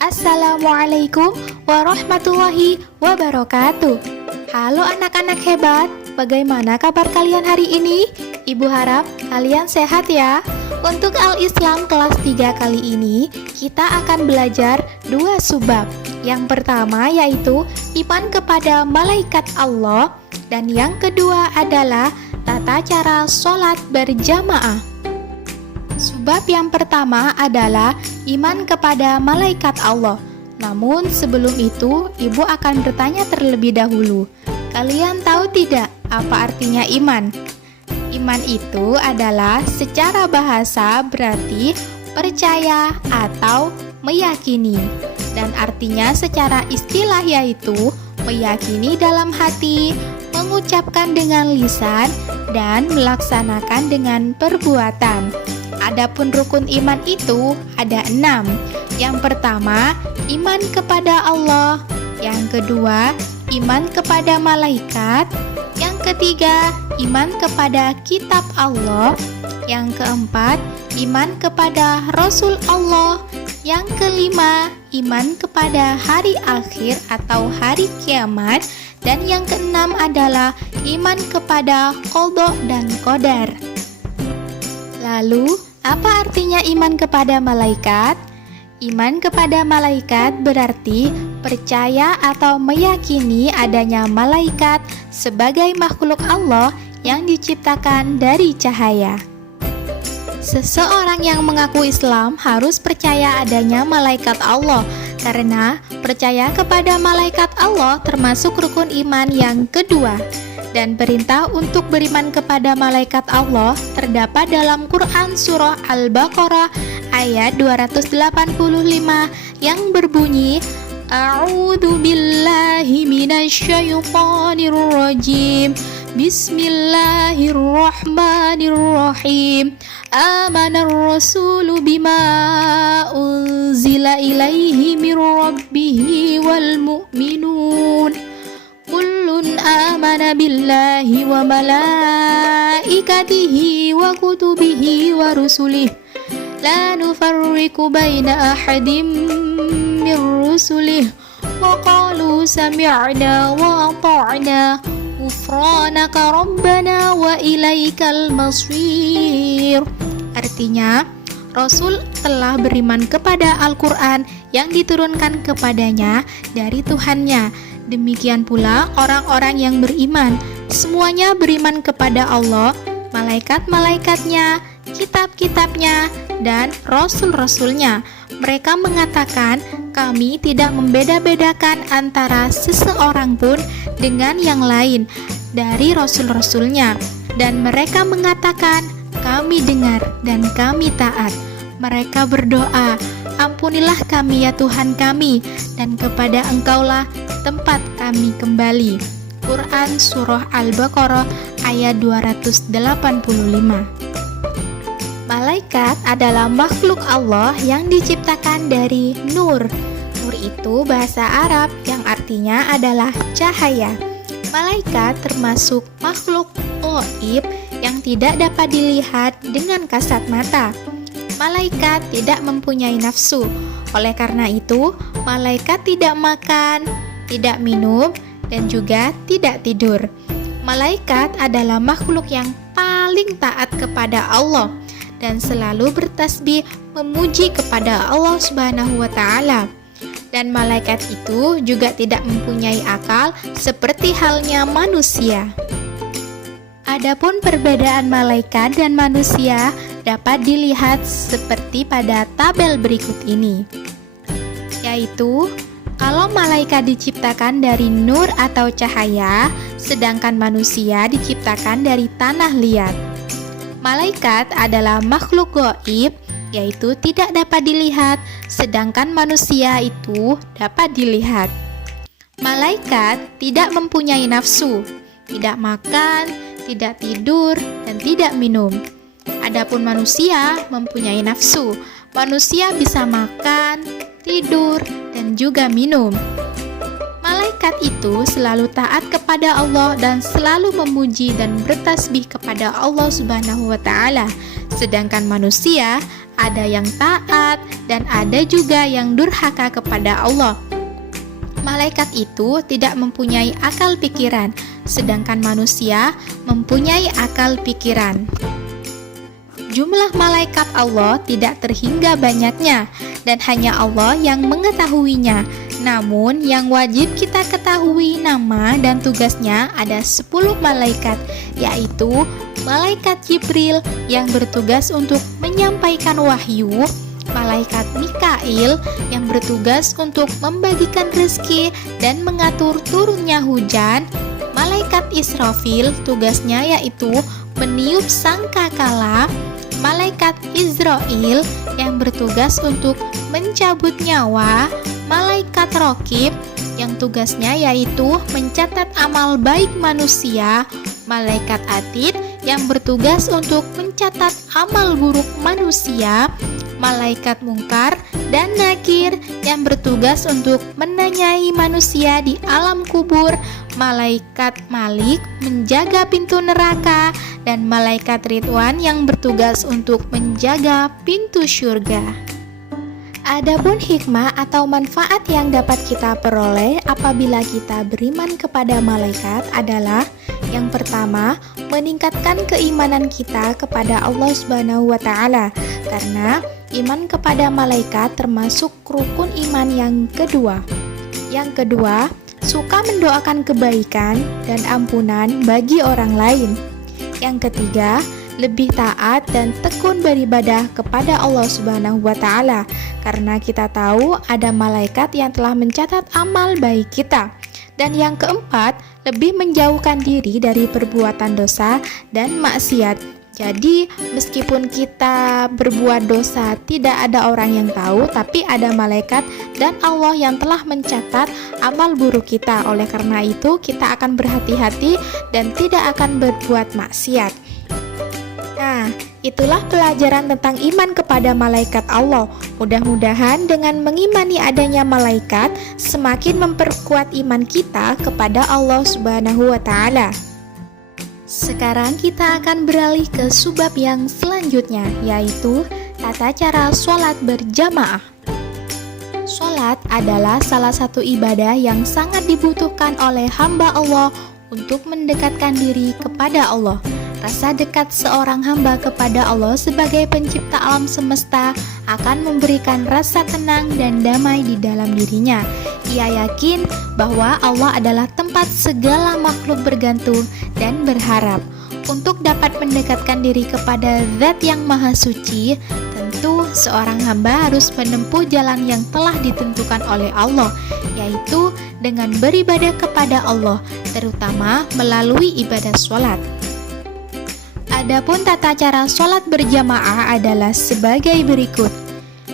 Assalamualaikum warahmatullahi wabarakatuh. Halo anak-anak hebat, bagaimana kabar kalian hari ini? Ibu harap kalian sehat ya. Untuk Al-Islam kelas 3 kali ini, kita akan belajar 2 subbab. Yang pertama yaitu iman kepada malaikat Allah, dan yang kedua adalah tata cara sholat berjamaah. Subbab yang pertama adalah iman kepada malaikat Allah. Namun sebelum itu, ibu akan bertanya terlebih dahulu. Kalian tahu tidak apa artinya iman? Iman itu adalah secara bahasa berarti percaya atau meyakini. Dan artinya secara istilah yaitu meyakini dalam hati, mengucapkan dengan lisan, dan melaksanakan dengan perbuatan. Adapun rukun iman itu ada 6. Yang pertama, iman kepada Allah. Yang kedua, iman kepada malaikat. Yang ketiga, iman kepada kitab Allah. Yang keempat, iman kepada Rasul Allah. Yang kelima, iman kepada hari akhir atau hari kiamat. Dan yang keenam adalah iman kepada qada dan qadar. Lalu, apa artinya iman kepada malaikat? Iman kepada malaikat berarti percaya atau meyakini adanya malaikat sebagai makhluk Allah yang diciptakan dari cahaya. Seseorang yang mengaku Islam harus percaya adanya malaikat Allah, karena percaya kepada malaikat Allah termasuk rukun iman yang kedua. Dan perintah untuk beriman kepada malaikat Allah terdapat dalam Quran Surah Al-Baqarah ayat 285 yang berbunyi, A'udzu billahi minasyaitonir rajim. Bismillahirrahmanirrahim. Amanar rasulu bima unzila ilaihi mir rabbihi wal mu'minun. Kullun amana billahi wa malaikatihi wa kutubihi wa rusulih. La nufarriqu baina ahadim min rusulih. Wa qalu sami'na wa ata'na. Ghufranaka rabbana wa ilaikal masir. Artinya, Rasul telah beriman kepada Al-Quran yang diturunkan kepadanya dari Tuhannya. Demikian pula orang-orang yang beriman, semuanya beriman kepada Allah, malaikat-malaikatnya, kitab-kitabnya, dan rasul-rasulnya. Mereka mengatakan, kami tidak membeda-bedakan antara seseorang pun dengan yang lain dari rasul-rasulnya. Dan mereka mengatakan, kami dengar dan kami taat. Mereka berdoa, ampunilah kami ya Tuhan kami, dan kepada Engkaulah tempat kami kembali. Quran Surah Al-Baqarah ayat 285. Malaikat adalah makhluk Allah yang diciptakan dari nur. Nur itu bahasa Arab yang artinya adalah cahaya. Malaikat termasuk makhluk gaib yang tidak dapat dilihat dengan kasat mata. Malaikat tidak mempunyai nafsu. Oleh karena itu, malaikat tidak makan, tidak minum, dan juga tidak tidur. Malaikat adalah makhluk yang paling taat kepada Allah dan selalu bertasbih memuji kepada Allah Subhanahu wa Ta'ala. Dan malaikat itu juga tidak mempunyai akal seperti halnya manusia. Adapun perbedaan malaikat dan manusia dapat dilihat seperti pada tabel berikut ini, yaitu kalau malaikat diciptakan dari nur atau cahaya, sedangkan manusia diciptakan dari tanah liat. Malaikat adalah makhluk gaib, yaitu tidak dapat dilihat, sedangkan manusia itu dapat dilihat. Malaikat tidak mempunyai nafsu, tidak makan, tidak tidur, dan tidak minum. Adapun manusia mempunyai nafsu. Manusia bisa makan, tidur, dan juga minum. Malaikat malaikat itu selalu taat kepada Allah dan selalu memuji dan bertasbih kepada Allah Subhanahu wa Ta'ala. Sedangkan manusia ada yang taat dan ada juga yang durhaka kepada Allah. Malaikat itu tidak mempunyai akal pikiran, sedangkan manusia mempunyai akal pikiran. Jumlah malaikat Allah tidak terhingga banyaknya dan hanya Allah yang mengetahuinya. Namun yang wajib kita ketahui nama dan tugasnya ada 10 malaikat, yaitu malaikat Jibril yang bertugas untuk menyampaikan wahyu, malaikat Mikail yang bertugas untuk membagikan rezeki dan mengatur turunnya hujan, malaikat Israfil tugasnya yaitu meniup sangkakala, malaikat Izrail yang bertugas untuk mencabut nyawa, malaikat Raqib yang tugasnya yaitu mencatat amal baik manusia, malaikat Atid yang bertugas untuk mencatat amal buruk manusia, malaikat Mungkar dan Nakir yang bertugas untuk menanyai manusia di alam kubur, malaikat Malik menjaga pintu neraka, dan malaikat Ridwan yang bertugas untuk menjaga pintu surga. Adapun hikmah atau manfaat yang dapat kita peroleh apabila kita beriman kepada malaikat adalah yang pertama, meningkatkan keimanan kita kepada Allah Subhanahu wa Ta'ala, karena iman kepada malaikat termasuk rukun iman yang kedua. Yang kedua, suka mendoakan kebaikan dan ampunan bagi orang lain. Yang ketiga, lebih taat dan tekun beribadah kepada Allah Subhanahu wa Ta'ala, karena kita tahu ada malaikat yang telah mencatat amal baik kita. Dan yang keempat, lebih menjauhkan diri dari perbuatan dosa dan maksiat. Jadi, meskipun kita berbuat dosa tidak ada orang yang tahu, tapi ada malaikat dan Allah yang telah mencatat amal buruk kita. Oleh karena itu, kita akan berhati-hati dan tidak akan berbuat maksiat. Nah, itulah pelajaran tentang iman kepada malaikat Allah. Mudah-mudahan dengan mengimani adanya malaikat, semakin memperkuat iman kita kepada Allah Subhanahu wa Ta'ala. Sekarang kita akan beralih ke subbab yang selanjutnya, yaitu tata cara sholat berjamaah. Sholat adalah salah satu ibadah yang sangat dibutuhkan oleh hamba Allah untuk mendekatkan diri kepada Allah. Rasa dekat seorang hamba kepada Allah sebagai pencipta alam semesta akan memberikan rasa tenang dan damai di dalam dirinya. Ia yakin bahwa Allah adalah tempat segala makhluk bergantung dan berharap. Untuk dapat mendekatkan diri kepada Zat yang Maha Suci, tentu seorang hamba harus menempuh jalan yang telah ditentukan oleh Allah, yaitu dengan beribadah kepada Allah, terutama melalui ibadah sholat. Adapun tata cara sholat berjamaah adalah sebagai berikut.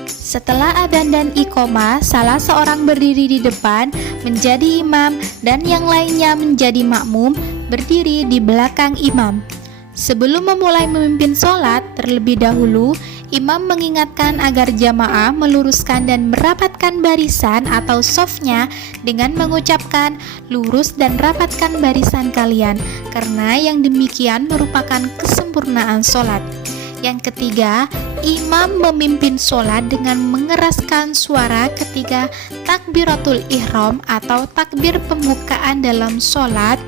Setelah adzan dan iqomah, salah seorang berdiri di depan menjadi imam dan yang lainnya menjadi makmum berdiri di belakang imam. Sebelum memulai memimpin sholat, terlebih dahulu imam mengingatkan agar jamaah meluruskan dan merapatkan barisan atau shofnya dengan mengucapkan lurus dan rapatkan barisan kalian, karena yang demikian merupakan kesempurnaan sholat. Yang ketiga, imam memimpin sholat dengan mengeraskan suara ketika takbiratul ihram atau takbir pembukaan dalam sholat,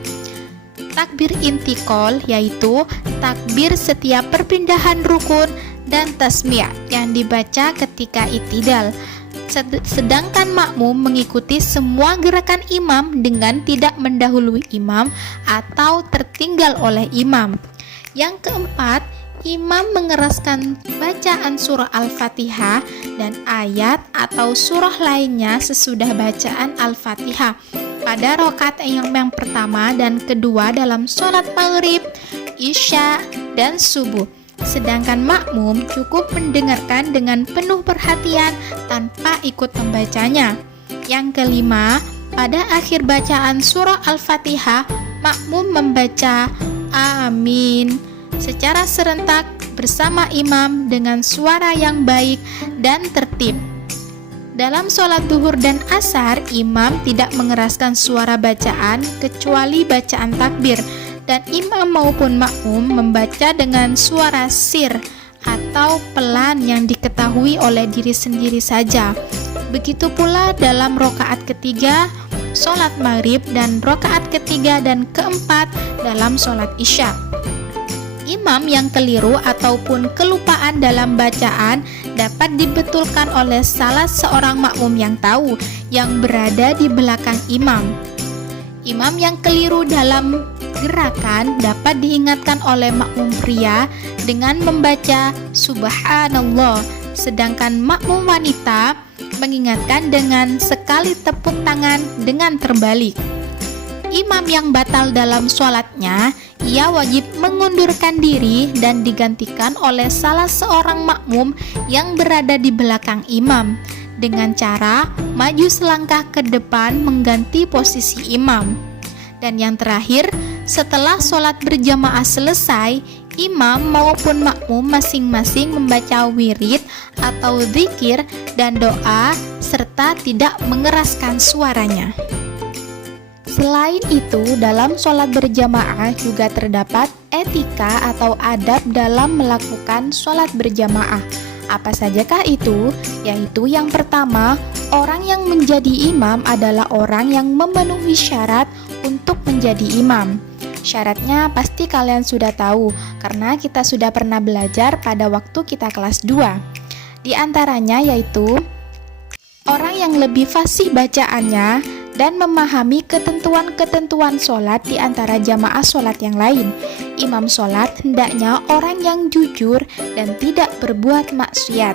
takbir intikol yaitu takbir setiap perpindahan rukun, dan tasmi' yang dibaca ketika i'tidal. Sedangkan makmum mengikuti semua gerakan imam dengan tidak mendahului imam atau tertinggal oleh imam. Yang keempat, imam mengeraskan bacaan surah Al-Fatihah dan ayat atau surah lainnya sesudah bacaan Al-Fatihah pada rakaat yang pertama dan kedua dalam sholat maghrib, isya, dan subuh. Sedangkan makmum cukup mendengarkan dengan penuh perhatian tanpa ikut membacanya. Yang kelima, pada akhir bacaan surah Al-Fatihah, makmum membaca Amin secara serentak bersama imam dengan suara yang baik dan tertib. Dalam sholat duhur dan asar, imam tidak mengeraskan suara bacaan kecuali bacaan takbir, dan imam maupun makmum membaca dengan suara sir atau pelan yang diketahui oleh diri sendiri saja. Begitu pula dalam rokaat ketiga sholat maghrib dan rokaat ketiga dan keempat dalam sholat isya. Imam yang keliru ataupun kelupaan dalam bacaan dapat dibetulkan oleh salah seorang makmum yang tahu yang berada di belakang imam. Imam yang keliru dalam gerakan dapat diingatkan oleh makmum pria dengan membaca Subhanallah, sedangkan makmum wanita mengingatkan dengan sekali tepuk tangan dengan terbalik. Imam yang batal dalam sholatnya, ia wajib mengundurkan diri dan digantikan oleh salah seorang makmum yang berada di belakang imam dengan cara maju selangkah ke depan mengganti posisi imam. Dan yang terakhir, setelah sholat berjamaah selesai, imam maupun makmum masing-masing membaca wirid atau zikir dan doa serta tidak mengeraskan suaranya. Selain itu, dalam sholat berjamaah juga terdapat etika atau adab dalam melakukan sholat berjamaah. Apa sajakah itu? Yaitu yang pertama, orang yang menjadi imam adalah orang yang memenuhi syarat untuk menjadi imam. Syaratnya pasti kalian sudah tahu, karena kita sudah pernah belajar pada waktu kita kelas 2. Di antaranya yaitu orang yang lebih fasih bacaannya dan memahami ketentuan-ketentuan sholat di antara jamaah sholat yang lain. Imam sholat hendaknya orang yang jujur dan tidak berbuat maksiat.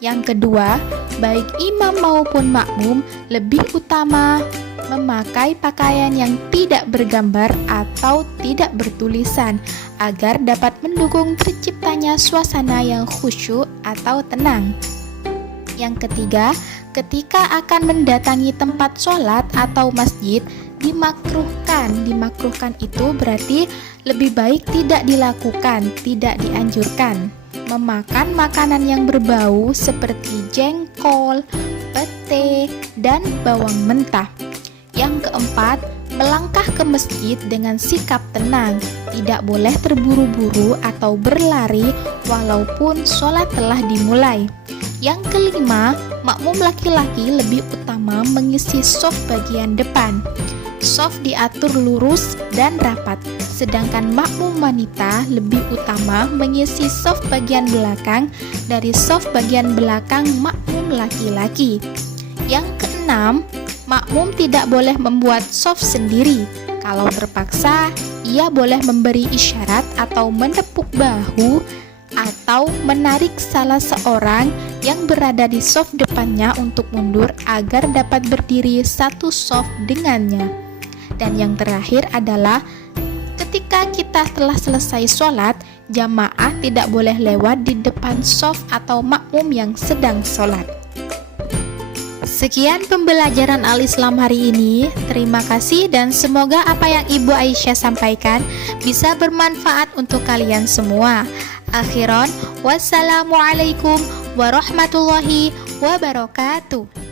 Yang kedua, baik imam maupun makmum lebih utama memakai pakaian yang tidak bergambar atau tidak bertulisan agar dapat mendukung terciptanya suasana yang khusyuk atau tenang. Yang ketiga, ketika akan mendatangi tempat sholat atau masjid, dimakruhkan itu berarti lebih baik tidak dilakukan, tidak dianjurkan. Memakan makanan yang berbau seperti jengkol, pete, dan bawang mentah. Yang keempat, melangkah ke masjid dengan sikap tenang, tidak boleh terburu-buru atau berlari walaupun sholat telah dimulai. Yang kelima, makmum laki-laki lebih utama mengisi shaf bagian depan. Shaf diatur lurus dan rapat, sedangkan makmum wanita lebih utama mengisi shaf bagian belakang dari shaf bagian belakang makmum laki-laki. Yang keenam, makmum tidak boleh membuat shaf sendiri. Kalau terpaksa, ia boleh memberi isyarat atau menepuk bahu atau menarik salah seorang yang berada di shaf depannya untuk mundur agar dapat berdiri satu shaf dengannya. Dan yang terakhir adalah ketika kita telah selesai sholat, jamaah tidak boleh lewat di depan shaf atau makmum yang sedang sholat. Sekian pembelajaran Al-Islam hari ini. Terima kasih dan semoga apa yang Ibu Aisyah sampaikan bisa bermanfaat untuk kalian semua. Akhiran, wassalamualaikum warahmatullahi wabarakatuh.